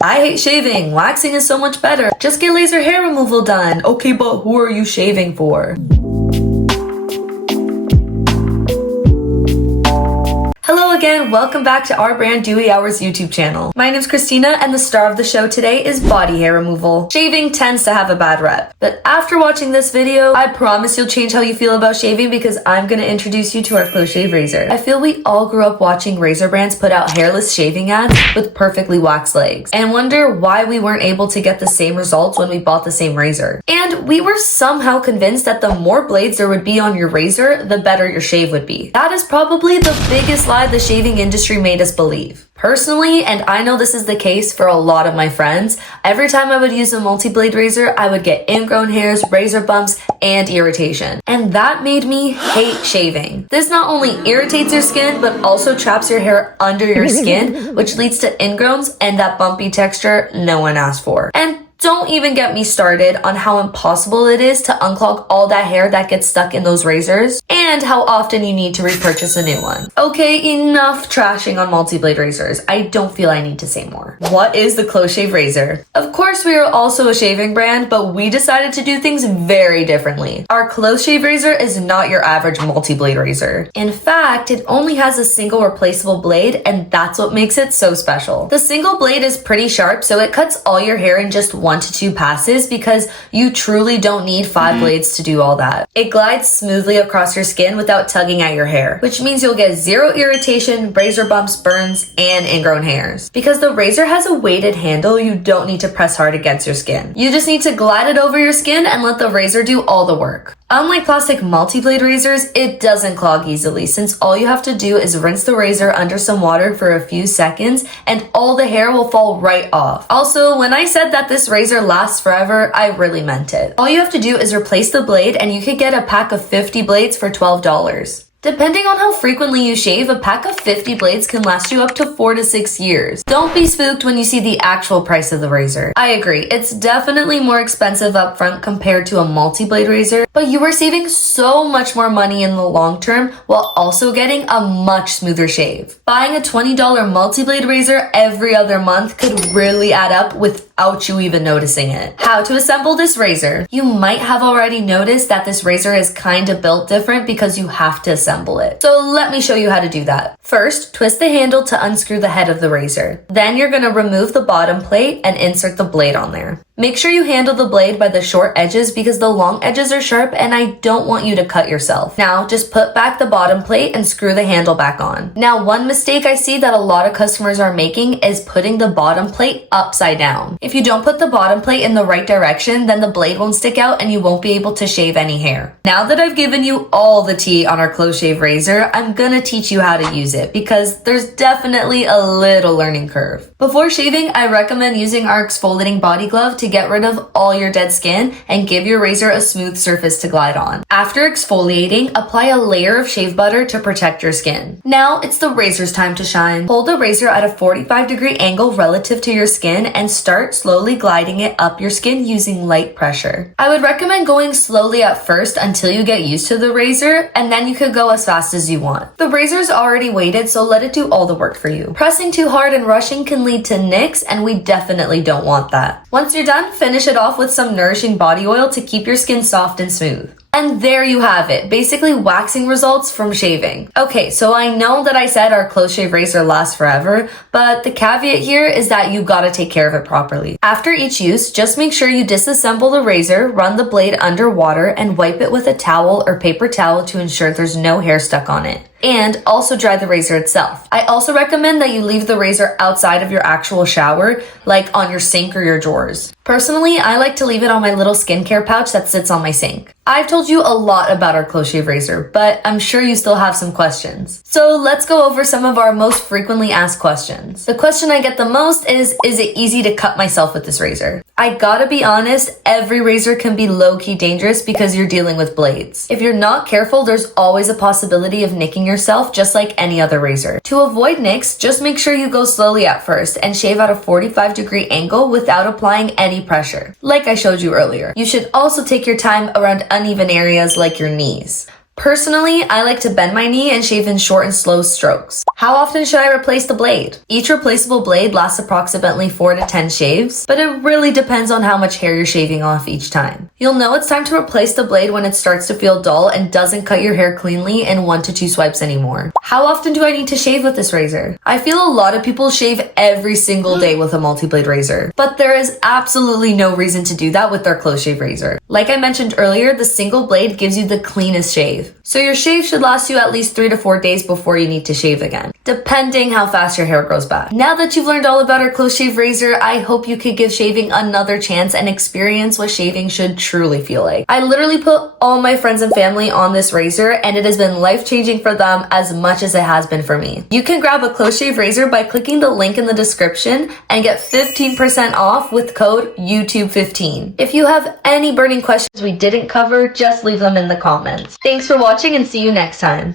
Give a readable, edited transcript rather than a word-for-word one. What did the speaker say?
I hate shaving. Waxing is so much better. Just get laser hair removal done. Okay, but who are you shaving for? Hello again, welcome back to our brand Dewy Hours YouTube channel. My name's Christina and the star of the show today is body hair removal. Shaving tends to have a bad rep, but after watching this video, I promise you'll change how you feel about shaving because I'm gonna introduce you to our close shave razor. I feel we all grew up watching razor brands put out hairless shaving ads with perfectly waxed legs and wonder why we weren't able to get the same results when we bought the same razor. And we were somehow convinced that the more blades there would be on your razor, the better your shave would be. That is probably the biggest lie the shaving industry made us believe. Personally, and I know this is the case for a lot of my friends, every time I would use a multi-blade razor, I would get ingrown hairs, razor bumps, and irritation. And that made me hate shaving. This not only irritates your skin, but also traps your hair under your skin, which leads to ingrowns and that bumpy texture no one asked for. And don't even get me started on how impossible it is to unclog all that hair that gets stuck in those razors and how often you need to repurchase a new one. Okay, enough trashing on multi-blade razors. I don't feel I need to say more. What is the close shave razor? Of course, we are also a shaving brand, but we decided to do things very differently. Our close shave razor is not your average multi-blade razor. In fact, it only has a single replaceable blade, and that's what makes it so special. The single blade is pretty sharp, so it cuts all your hair in just 1 to 2 passes because you truly don't need 5 blades to do all that. It glides smoothly across your skin without tugging at your hair, which means you'll get zero irritation, razor bumps, burns, and ingrown hairs. Because the razor has a weighted handle, you don't need to press hard against your skin. You just need to glide it over your skin and let the razor do all the work. Unlike plastic multi-blade razors, it doesn't clog easily since all you have to do is rinse the razor under some water for a few seconds and all the hair will fall right off. Also, when I said that this razor lasts forever, I really meant it. All you have to do is replace the blade and you could get a pack of 50 blades for $12. Depending on how frequently you shave, a pack of 50 blades can last you up to 4 to 6 years. Don't be spooked when you see the actual price of the razor. I agree, it's definitely more expensive up front compared to a multi-blade razor, but you are saving so much more money in the long term while also getting a much smoother shave. Buying a $20 multi-blade razor every other month could really add up without you even noticing it. How to assemble this razor? You might have already noticed that this razor is kinda built different because you have to assemble it. So let me show you how to do that. First, twist the handle to unscrew the head of the razor. Then you're gonna remove the bottom plate and insert the blade on there. Make sure you handle the blade by the short edges because the long edges are sharp and I don't want you to cut yourself. Now just put back the bottom plate and screw the handle back on. Now one mistake I see that a lot of customers are making is putting the bottom plate upside down. If you don't put the bottom plate in the right direction, then the blade won't stick out and you won't be able to shave any hair. Now that I've given you all the tea on our close shave razor, I'm gonna teach you how to use it because there's definitely a little learning curve. Before shaving, I recommend using our exfoliating body glove to get rid of all your dead skin and give your razor a smooth surface to glide on. After exfoliating, apply a layer of shave butter to protect your skin. Now it's the razor's time to shine. Hold the razor at a 45-degree angle relative to your skin and start slowly gliding it up your skin using light pressure. I would recommend going slowly at first until you get used to the razor, and then you could go as fast as you want. The razor's already weighted, so let it do all the work for you. Pressing too hard and rushing can lead to nicks, and we definitely don't want that. Once you're done, finish it off with some nourishing body oil to keep your skin soft and smooth. And there you have it, basically waxing results from shaving. Okay, so I know that I said our close shave razor lasts forever, but the caveat here is that you gotta take care of it properly. After each use, just make sure you disassemble the razor, run the blade under water, and wipe it with a towel or paper towel to ensure there's no hair stuck on it. And also dry the razor itself. I also recommend that you leave the razor outside of your actual shower, like on your sink or your drawers. Personally, I like to leave it on my little skincare pouch that sits on my sink. I've told you a lot about our close shave razor, but I'm sure you still have some questions. So let's go over some of our most frequently asked questions. The question I get the most is it easy to cut myself with this razor? I gotta be honest, every razor can be low-key dangerous because you're dealing with blades. If you're not careful, there's always a possibility of nicking yourself just like any other razor. To avoid nicks, just make sure you go slowly at first and shave at a 45-degree angle without applying any pressure, like I showed you earlier. You should also take your time around uneven areas like your knees. Personally, I like to bend my knee and shave in short and slow strokes. How often should I replace the blade? Each replaceable blade lasts approximately 4 to 10 shaves, but it really depends on how much hair you're shaving off each time. You'll know it's time to replace the blade when it starts to feel dull and doesn't cut your hair cleanly in 1 to 2 swipes anymore. How often do I need to shave with this razor? I feel a lot of people shave every single day with a multi-blade razor, but there is absolutely no reason to do that with their close shave razor. Like I mentioned earlier, the single blade gives you the cleanest shave. So your shave should last you at least 3 to 4 days before you need to shave again, depending how fast your hair grows back. Now that you've learned all about our close shave razor, I hope you could give shaving another chance and experience what shaving should truly feel like. I literally put all my friends and family on this razor, and it has been life-changing for them as much as it has been for me. You can grab a close shave razor by clicking the link in the description and get 15% off with code YouTube15. If you have any burning questions we didn't cover, just leave them in the comments. Thanks for watching and see you next time.